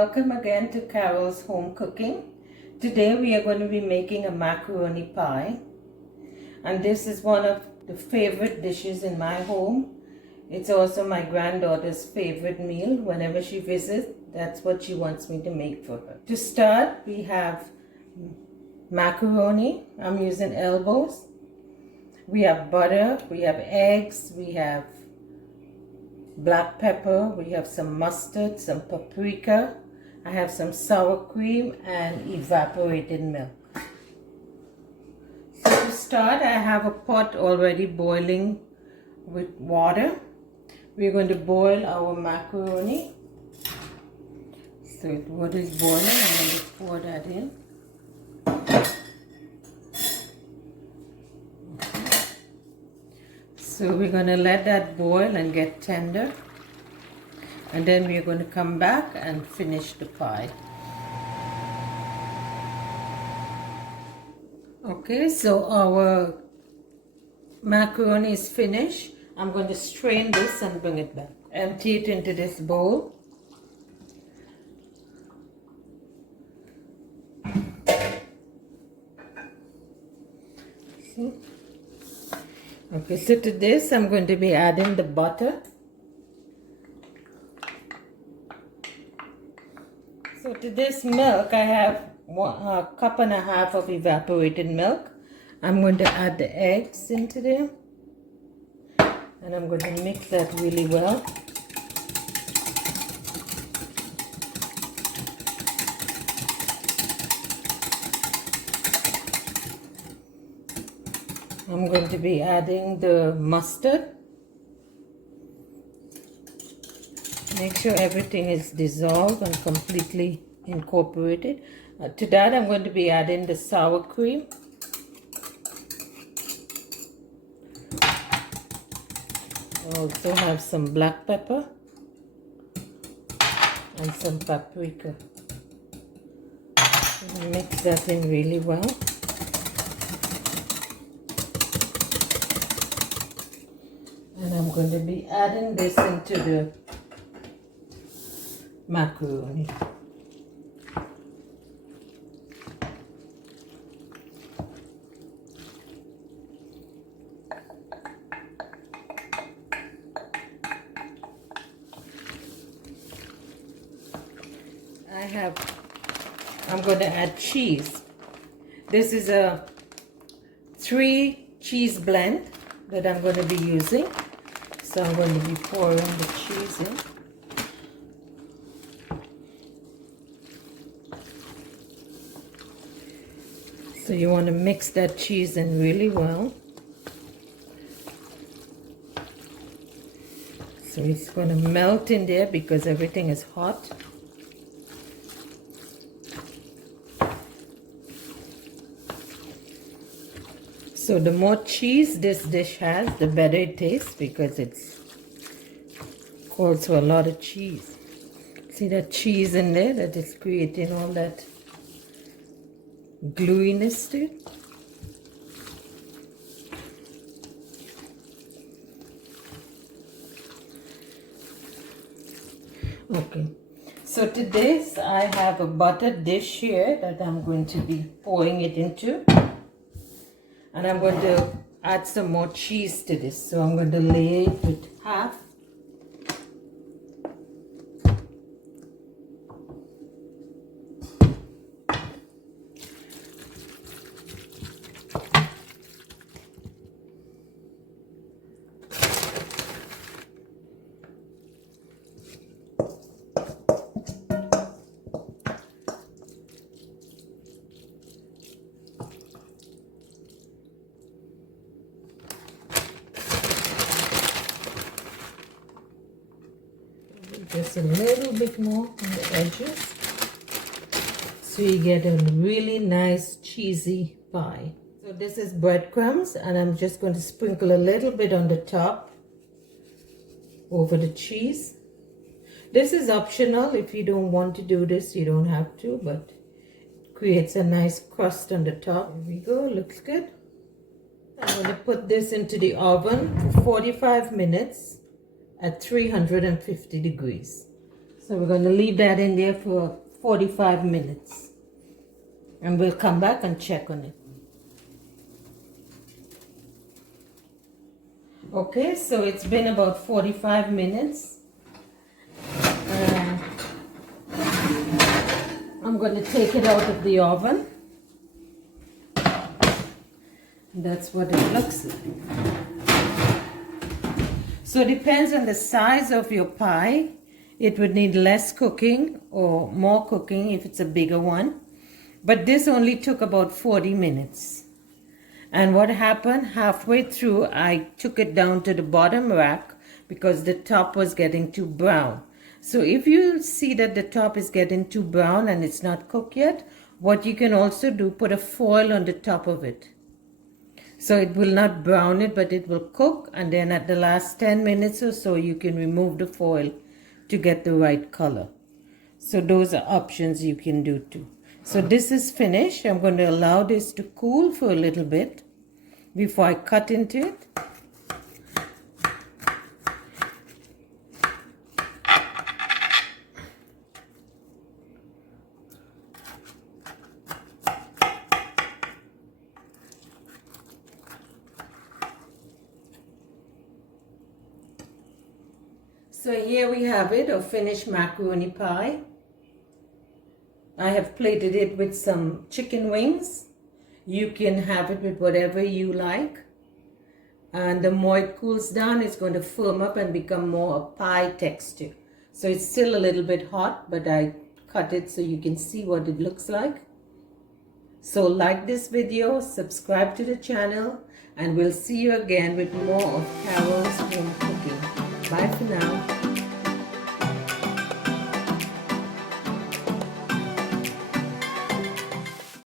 welcome again to Carol's Home Cooking. Today we are going to be making a macaroni pie, and this is one of the favorite dishes in my home. It's also my granddaughter's favorite meal. Whenever she visits, that's what she wants me to make for her. To start, we have macaroni. I'm using elbows. We have butter, we have eggs, we have black pepper, we have some mustard, some paprika, I have some sour cream and evaporated milk. So to start, I have a pot already boiling with water. We're going to boil our macaroni. So the water is boiling, I'm going to pour that in. So we're going to let that boil and get tender, and then we're going to come back and finish the pie. Okay, so our macaroni is finished. I'm going to strain this and bring it back. Empty it into this bowl. See? Okay, so to this I'm going to be adding the butter. So to this milk I have a cup and a half of evaporated milk. I'm going to add the eggs into there, and I'm going to mix that really well. I'm going to be adding the mustard. Make sure everything is dissolved and completely incorporated. To that I'm going to be adding the sour cream. I also have some black pepper and some paprika. Mix that in really well. And I'm going to be adding this into the macaroni. I'm going to add cheese. This is a 3 cheese blend that I'm going to be using. So I'm going to be pouring the cheese in. So you want to mix that cheese in really well. So it's going to melt in there because everything is hot. So the more cheese this dish has, the better it tastes, because it's calls for a lot of cheese. See that cheese in there that is creating all that gluiness to it? Okay, so to this I have a buttered dish here that I'm going to be pouring it into. And I'm going to add some more cheese to this. So I'm going to lay it with half. Just a little bit more on the edges, so you get a really nice cheesy pie. So this is breadcrumbs, and I'm just going to sprinkle a little bit on the top over the cheese. This is optional. If you don't want to do this, you don't have to, but it creates a nice crust on the top. Here we go, looks good. I'm going to put this into the oven for 45 minutes at 350 degrees. So we're going to leave that in there for 45 minutes. And we'll come back and check on it. Okay, so it's been about 45 minutes. I'm going to take it out of the oven. That's what it looks like. So it depends on the size of your pie. It would need less cooking or more cooking if it's a bigger one. But this only took about 40 minutes. And what happened, halfway through, I took it down to the bottom rack because the top was getting too brown. So if you see that the top is getting too brown and it's not cooked yet, what you can also do, put a foil on the top of it. So it will not brown it, but it will cook. And then at the last 10 minutes or so, you can remove the foil to get the right color. So those are options you can do too. So this is finished. I'm going to allow this to cool for a little bit before I cut into it. So here we have it, a finished macaroni pie. I have plated it with some chicken wings. You can have it with whatever you like. And the more it cools down, it's going to firm up and become more a pie texture. So it's still a little bit hot, but I cut it so you can see what it looks like. So like this video, subscribe to the channel, and we'll see you again with more of Carol's home cooking. Bye for now.